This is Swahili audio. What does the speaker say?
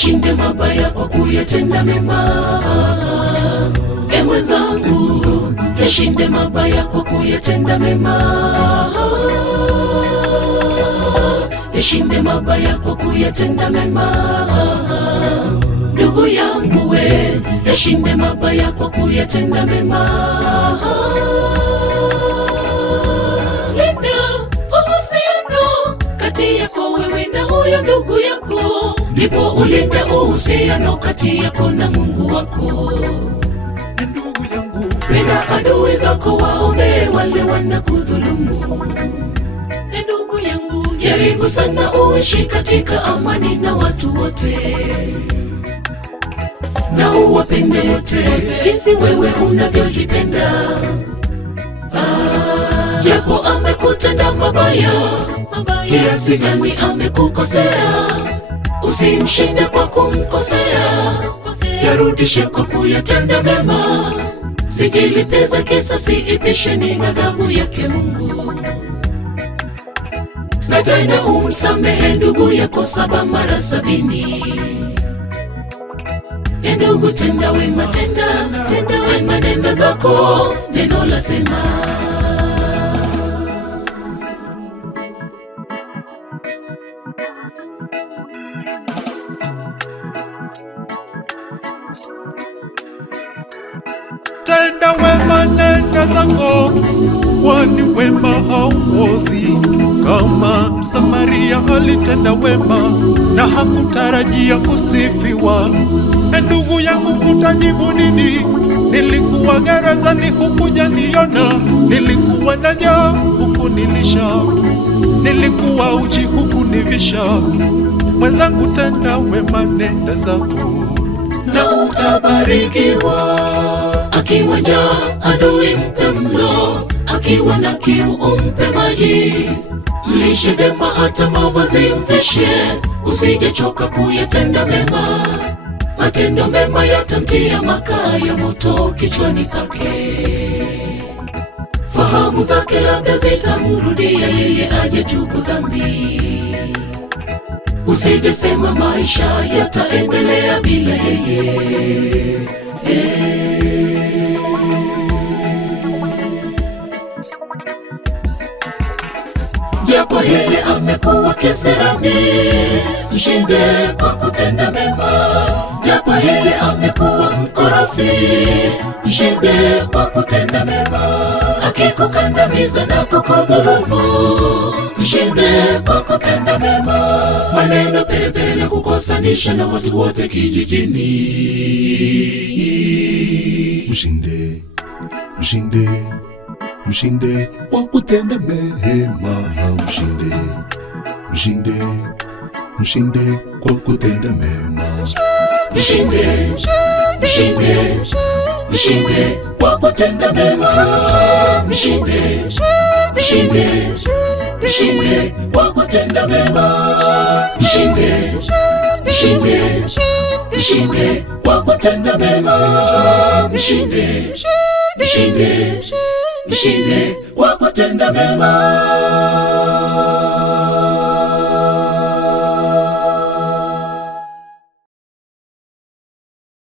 yashinde mabaya kwa kuyatenda mema. Mwenzangu, yashinde mabaya kwa kuyatenda mema. Yashinde mabaya kwa kuyatenda mema. Ndugu yangu we, yashinde mabaya kwa kuyatenda mema. Linda uhusiano kati yako wewe na huyo ndugu yako, ndipo ulinde uhusiano kati yako na Mungu wako. Ndugu yangu, penda adui zako, waombe wale wanakudhulumu. Ndugu yangu, jaribu sana uishi katika amani na watu wote, na uwapende wote jinsi wewe unavyojipenda. Japo amekutenda mabaya kiasi gani, amekukosea, usimshinde kwa kumkosea, yarudishe kwa kuyatenda mema. Sijilipeza kisasi, ipishe ni ghadhabu yake Mungu. Na tena umsamehe ndugu yako 7 mara 70. Ndugu, tenda wema, tenda wema, nenda zako, neno lasema. Tenda wema, nenda zako, kwani wema hauozi. Kama Msamaria alitenda wema na hakutarajia kusifiwa. Ndugu yangu, utajibu nini? Nilikuwa gerezani, hukujaniona. Nilikuwa na njaa, hukunilisha. Nilikuwa uchi, hukunivisha. Mwenzangu, tenda wema, nenda zako, na utabarikiwa. Akiwa njaa adui mpe mlo, akiwa na kiu umpe maji. Mlishe vyema hata mavazi mvishe, usijechoka kuyatenda mema. Matendo mema yatamtia makaa ya moto kichwani pake. Fahamu zake labda zitamrudia yeye, ajetubu dhambi. Usijesema maisha yataendelea bila yeye. Japo yeye amekuwa kisirani, mshinde kwa kutenda mema. Japo yeye amekuwa mkorofi, mshinde kwa kutenda mema. Akikukandamiza na kukudhulumu, mshinde kwa kutenda mema. Maneno perepere na kukosanisha na watu wote kijijini, mshinde, mshinde, mshinde kwa kutenda mema. Mshinde, mshinde, mshinde kwa kutenda mema. Mshinde, mshinde, mshinde kwa kutenda mema. Mshinde, mshinde, mshinde kwa kutenda mema. Mshinde, mshinde, mshinde kwa kutenda mema. Mshinde, mshinde, mshinde kwa kutenda mema.